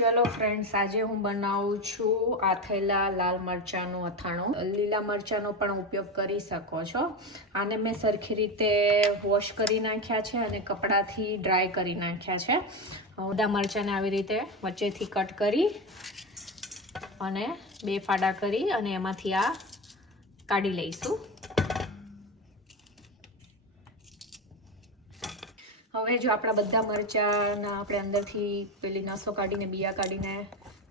ચલો ફ્રેન્ડ્સ આજે હું બનાવું છું આથેલા લાલ મરચાંનું અથાણું. લીલા મરચાંનો પણ ઉપયોગ કરી શકો છો. આને મેં સરખી રીતે વોશ કરી નાખ્યા છે અને કપડાથી ડ્રાય કરી નાખ્યા છે. બધા મરચાંને આવી રીતે વચ્ચેથી કટ કરી અને બે ફાડા કરી અને એમાંથી આ કાઢી લઈશું. હવે જો આપણા બધા મરચાંના આપણે અંદરથી પેલી નસો કાઢીને, બિયા કાઢીને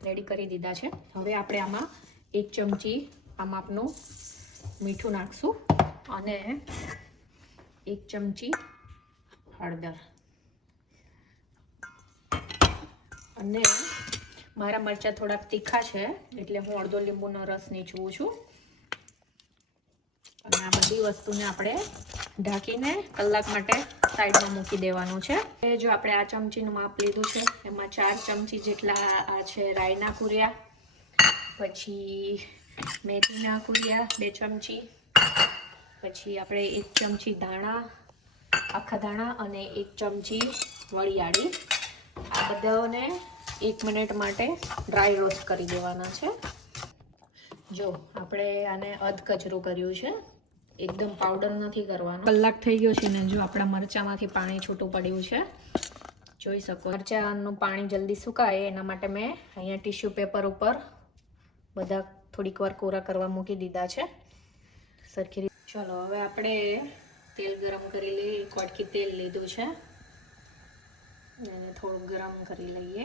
રેડી કરી દીધા છે. હવે આપણે આમાં એક ચમચી આ માપનું મીઠું નાખશું અને એક ચમચી હળદર. અને મારા મરચાં થોડાક તીખા છે, એટલે હું અડધો લીંબુનો રસ નીચવું છું. અને આ બધી વસ્તુને આપણે ઢાંકીને કલાક માટે સાઈડમાં મૂકી દેવાનું છે. એ જો આપણે આ ચમચીનું માપ લીધું છે, એમાં ચાર ચમચી જેટલા આ છે રાઈના કુરિયા, પછી મેથીના કુરિયા બે ચમચી, પછી આપણે એક ચમચી ધાણા, આખા ધાણા અને એક ચમચી વળિયાળી આ બધાઓને એક મિનિટ માટે ડ્રાય રોસ્ટ કરી દેવાના છે. જો આપણે આને અધ કચરું કર્યું છે. એકદમ પાવડર નથી કરવાનો. કલાક થઈ ગયો છે ને, જો આપણા મરચામાંથી પાણી છૂટું પડ્યું છે. જોઈ શકો મરચાંનું પાણી જલ્દી સુકાય, એના માટે મેં અહીંયા ટીશ્યુ પેપર ઉપર બધા થોડીક વાર કોરા કરવા મૂકી દીધા છે. સરખી રીતે. ચલો, હવે આપણે તેલ ગરમ કરી લઈએ. એક વાટકી તેલ લીધું છે. એને થોડું ગરમ કરી લઈએ.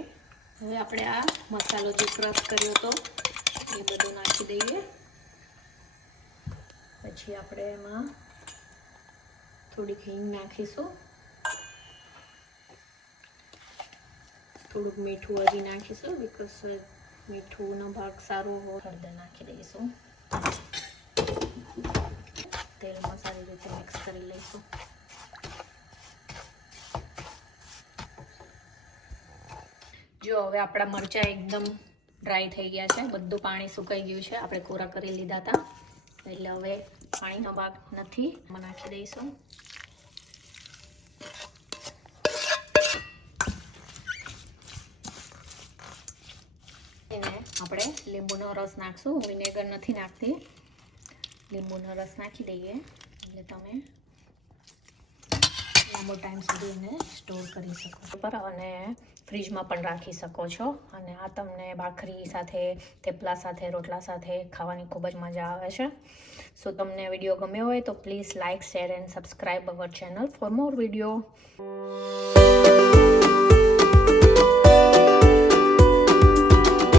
હવે આપણે આ મસાલો જે ક્રશ કર્યો હતો, એ બધું નાખી દઈએ. પછી આપણે એમાં થોડીક હિંગ નાખીશું. થોડુંક મીઠું હજી નાખીશું બીકોઝ મીઠુંનો ભાગ સારો હોય. હળદર નાખી દઈશું. તેલમાં સારી રીતે મિક્સ કરી લઈશું. જો હવે આપણા મરચાં એકદમ ડ્રાય થઈ ગયા છે. બધું પાણી સુકાઈ ગયું છે. આપણે કોરા કરી લીધા હતા. એટલે હવે પાણીનો ભાગ નથી. નાખી દઈશું. એને આપણે લીંબુનો રસ નાખશું. વિનેગર નથી નાખતી. લીંબુનો રસ નાખી દઈએ. એટલે તમે લાંબો ટાઈમ સુધી એને સ્ટોર કરી શકો બરાબર. અને ફ્રીજમાં પણ રાખી શકો છો. અને આ તમને ભાખરી સાથે, થેપલા સાથે, રોટલા સાથે ખાવાની ખૂબ જ મજા આવે છે. સો તમને વીડિયો ગમ્યો હોય તો please like share, and subscribe our channel for more video.